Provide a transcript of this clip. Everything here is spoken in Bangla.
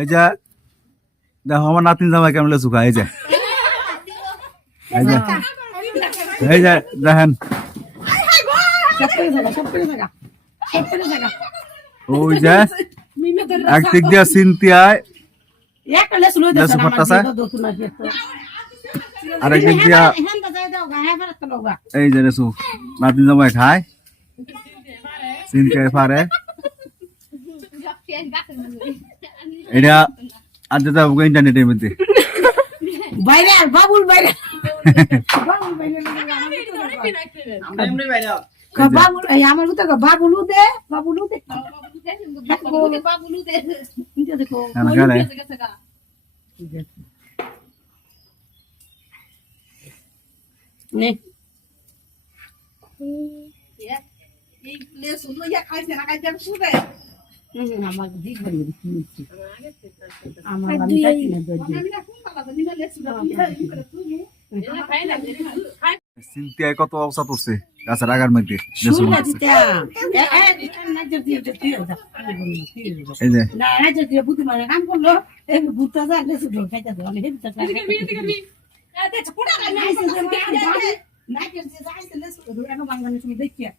এই যে দেখো আমার নাতিন জামাই কেমন লেচু খায়, এই যে এই যে এই যে দেখেন ওই যে একদিক দিয়ে চিন্তিয়ায় লেচু পড়তেছে, আর একদিক দিয়া এই যে লেচু নাতিন জামাই খায় চিন্তিয়ায় পারে। এটা আর যেটা ইন্টারনেটের মধ্যে বাইরে বাবুল বাইরে বাবুল আমার তো বাবুলু দে দেখো নে আমার দিক বলি আমার আমি খাই না চিন্তিয়ায় কত অবস্থা করছে গাছের আগার মধ্যে এই যে না রাজা দিয়ে বুদ্ধি মানে কাম করলো এই বুদ্ধা যা লেসু ঢোল খাইতে দাও আমি হেবি চাকরি না কে যে যাইতে লেসু ঢোল এনো বাংলা তুমি দেখিয়া